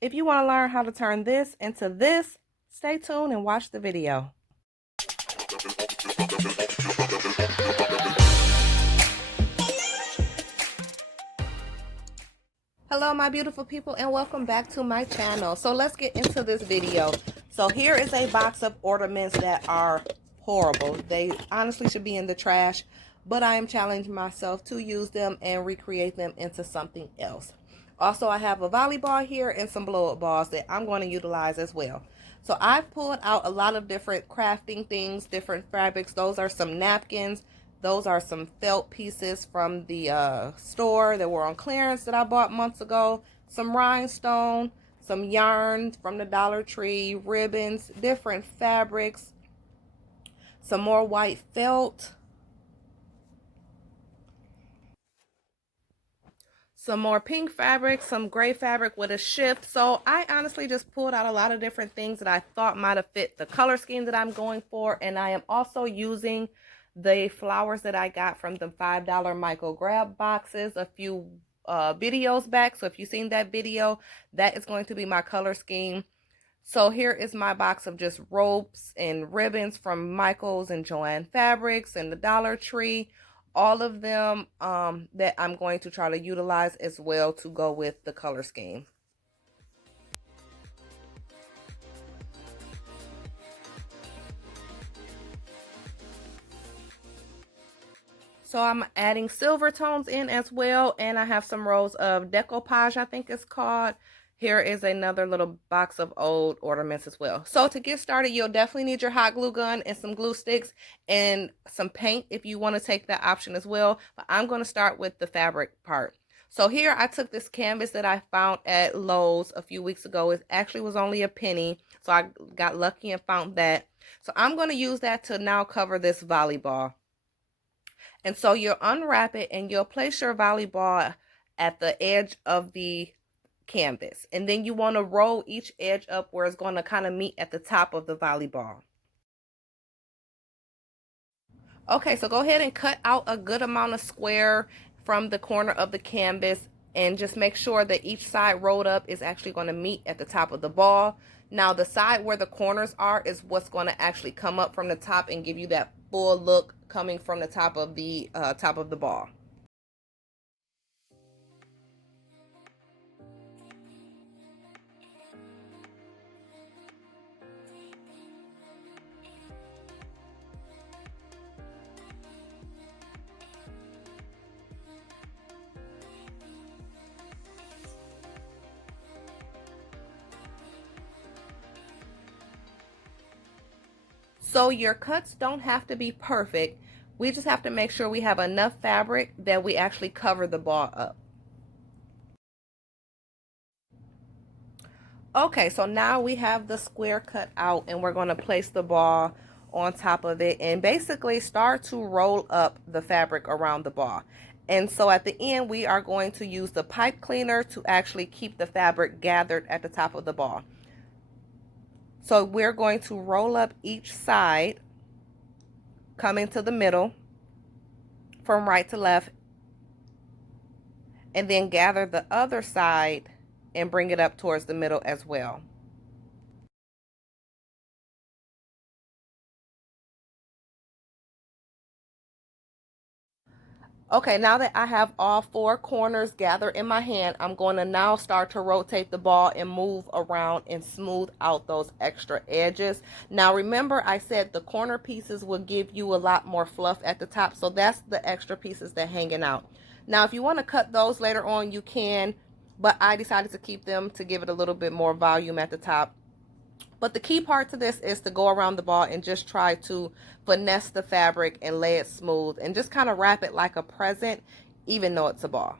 If you want to learn how to turn this into this, stay tuned and watch the video. Hello my beautiful people, and welcome back to my channel. So let's get into this video. So here is a box of ornaments that are horrible. They honestly should be in the trash, but I am challenging myself to use them and recreate them into something else. Also, I have a volleyball here and some blow up balls that I'm going to utilize as well. So I've pulled out a lot of different crafting things, different fabrics. Those are some napkins. Those are some felt pieces from the store that were on clearance that I bought months ago. Some rhinestone, some yarn from the Dollar Tree, ribbons, different fabrics, some more white felt, some more pink fabric, some gray fabric with a shift. So I honestly just pulled out a lot of different things that I thought might have fit the color scheme that I'm going for. And I am also using the flowers that I got from the $5 micro grab boxes a few videos back. So if you've seen that video, that is going to be my color scheme. So here is my box of just ropes and ribbons from Michaels and Joann Fabrics and the Dollar Tree. All of them that I'm going to try to utilize as well to go with the color scheme. So I'm adding silver tones in as well, and I have some rows of decoupage, I think it's called. Here is another little box of old ornaments as well. So to get started, you'll definitely need your hot glue gun and some glue sticks and some paint if you want to take that option as well. But I'm going to start with the fabric part. So here I took this canvas that I found at Lowe's a few weeks ago. It actually was only a penny, so I got lucky and found that. So I'm going to use that to now cover this volleyball. And so you'll unwrap it and you'll place your volleyball at the edge of the canvas. And then you want to roll each edge up where it's going to kind of meet at the top of the volleyball. Okay, so go ahead and cut out a good amount of square from the corner of the canvas and just make sure that each side rolled up is actually going to meet at the top of the ball. Now the side where the corners are is what's going to actually come up from the top and give you that full look coming from the top of the ball. So your cuts don't have to be perfect. We just have to make sure we have enough fabric that we actually cover the ball up. Okay, so now we have the square cut out and we're going to place the ball on top of it and basically start to roll up the fabric around the ball. And so at the end, we are going to use the pipe cleaner to actually keep the fabric gathered at the top of the ball. So we're going to roll up each side, coming to the middle from right to left, and then gather the other side and bring it up towards the middle as well. Okay, now that I have all four corners gathered in my hand, I'm going to now start to rotate the ball and move around and smooth out those extra edges. Now remember, I said the corner pieces will give you a lot more fluff at the top, so that's the extra pieces that are hanging out. Now if you want to cut those later on, you can, but I decided to keep them to give it a little bit more volume at the top. But the key part to this is to go around the ball and just try to finesse the fabric and lay it smooth and just kind of wrap it like a present, even though it's a ball.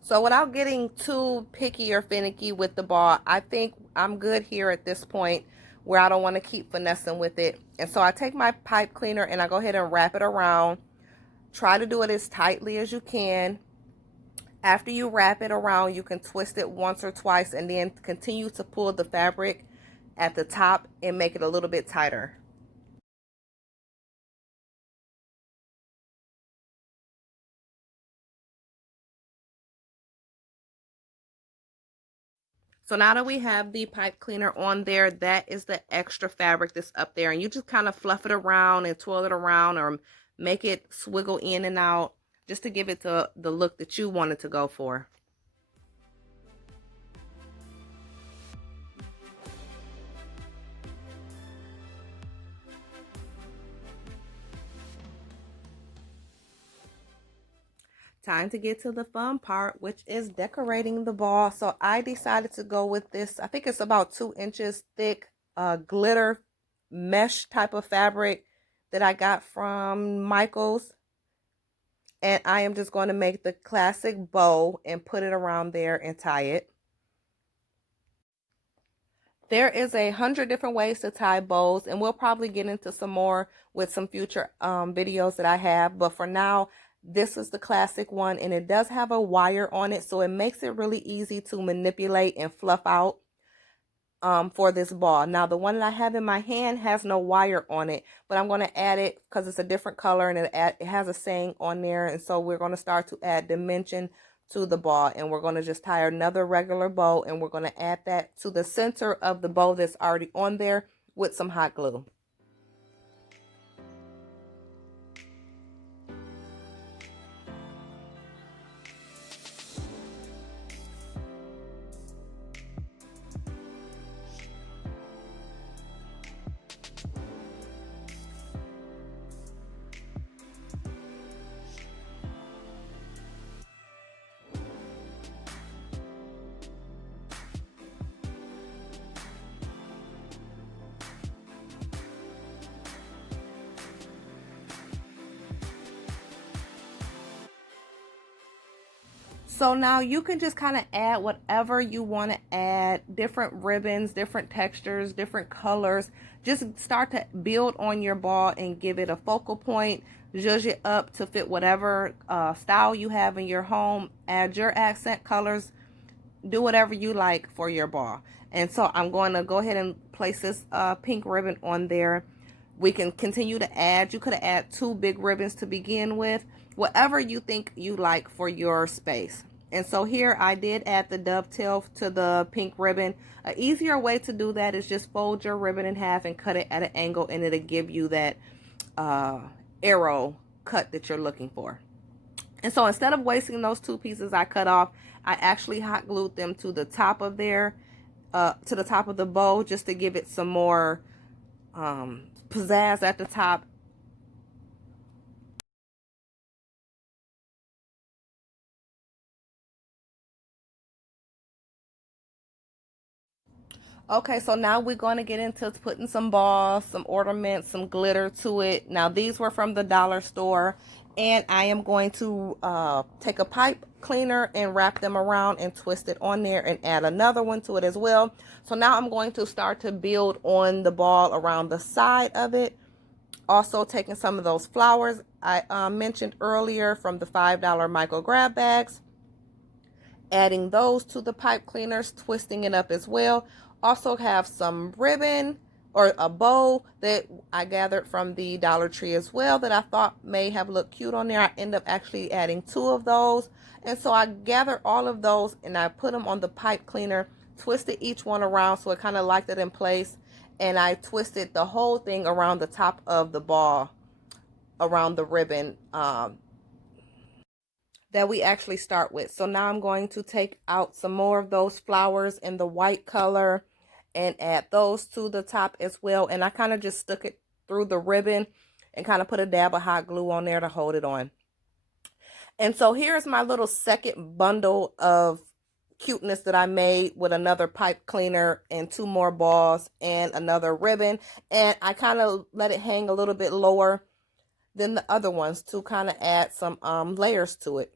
So without getting too picky or finicky with the ball, I think I'm good here at this point where I don't want to keep finessing with it. And so I take my pipe cleaner and I go ahead and wrap it around. Try to do it as tightly as you can. After you wrap it around, you can twist it once or twice and then continue to pull the fabric at the top and make it a little bit tighter. So now that we have the pipe cleaner on there, that is the extra fabric that's up there. And you just kind of fluff it around and twirl it around or make it swiggle in and out just to give it the look that you wanted to go for. Time to get to the fun part, which is decorating the ball. So I decided to go with this, I think it's about 2 inches thick glitter mesh type of fabric that I got from Michael's. And I am just going to make the classic bow and put it around there and tie it. There is 100 different ways to tie bows, and we'll probably get into some more with some future videos that I have. But for now, this is the classic one, and it does have a wire on it, so it makes it really easy to manipulate and fluff out for this ball. Now, the one that I have in my hand has no wire on it, but I'm going to add it because it's a different color, and it has a saying on there, and so we're going to start to add dimension to the ball, and we're going to just tie another regular bow, and we're going to add that to the center of the bow that's already on there with some hot glue. So now you can just kind of add whatever you want to add, different ribbons, different textures, different colors. Just start to build on your ball and give it a focal point. Zhuzh it up to fit whatever style you have in your home. Add your accent colors. Do whatever you like for your ball. And so I'm going to go ahead and place this pink ribbon on there. We can continue to add. You could add 2 big ribbons to begin with. Whatever you think you like for your space. And so here I did add the dovetail to the pink ribbon. An easier way to do that is just fold your ribbon in half and cut it at an angle, and it'll give you that arrow cut that you're looking for. And so instead of wasting those 2 pieces I cut off, I actually hot glued them to the top of there, to the top of the bow, just to give it some more pizzazz at the top. Okay, so now we're going to get into putting some balls, some ornaments, some glitter to it. Now, these were from the dollar store, and I am going to take a pipe cleaner and wrap them around and twist it on there and add another one to it as well. So now I'm going to start to build on the ball around the side of it. Also taking some of those flowers I mentioned earlier from the $5 micro grab bags, adding those to the pipe cleaners, twisting it up as well. Also have some ribbon or a bow that I gathered from the Dollar Tree as well that I thought may have looked cute on there. I end up actually adding 2 of those. And so I gathered all of those and I put them on the pipe cleaner, twisted each one around so it kind of locked it in place. And I twisted the whole thing around the top of the ball, around the ribbon that we actually start with. So now I'm going to take out some more of those flowers in the white color and add those to the top as well. And I kind of just stuck it through the ribbon and kind of put a dab of hot glue on there to hold it on. And so here's my little second bundle of cuteness that I made with another pipe cleaner and 2 more balls and another ribbon. And I kind of let it hang a little bit lower than the other ones to kind of add some layers to it.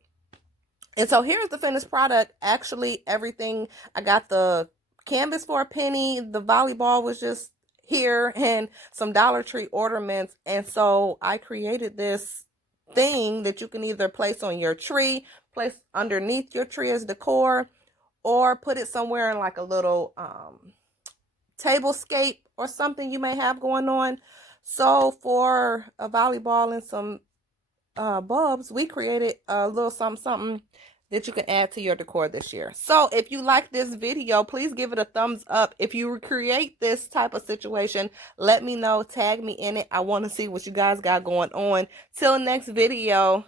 And so here's the finished product. Actually, everything, I got the canvas for a penny. The volleyball was just here and some Dollar Tree ornaments. And so I created this thing that you can either place on your tree, place underneath your tree as decor, or put it somewhere in like a little tablescape or something you may have going on. So for a volleyball and some bulbs, we created a little something that you can add to your decor this year. So if you like this video, please give it a thumbs up. If you recreate this type of situation, let me know, tag me in it. I want to see what you guys got going on. Till next video.